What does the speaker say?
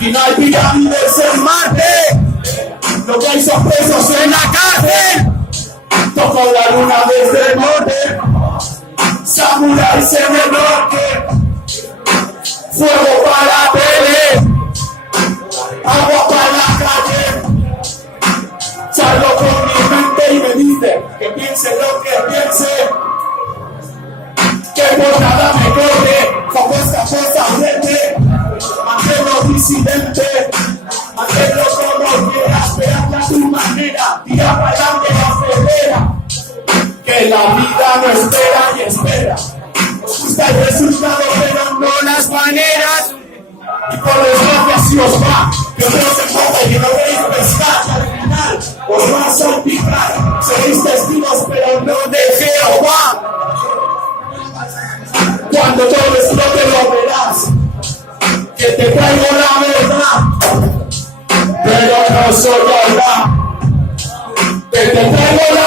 Y no hay pirámides en Marte. Lo que hay son presos en la cárcel. Tocó la luna desde el norte. Samuráis en el norte. Fuego para la tele. Agua para la calle. Charlo con mi mente y me dice que piense lo que piense. Que por nada me corre. Como esta cosa frente. Manténlo disidente. Manténlo como quieras. Pero a tu manera. Tira para adelante la ferrera. Que la vida no espera y espera. Nos gusta el resultado pero no las maneras. Y por desgracia así os va. Que os veis en boca y que no queréis pescar. Y al final os va a salpicar. Seréis testigos pero no de Jehová. Cuando todo explote lo verás. Que te traigo la verdad. Pero no soy Allah. Que te traigo la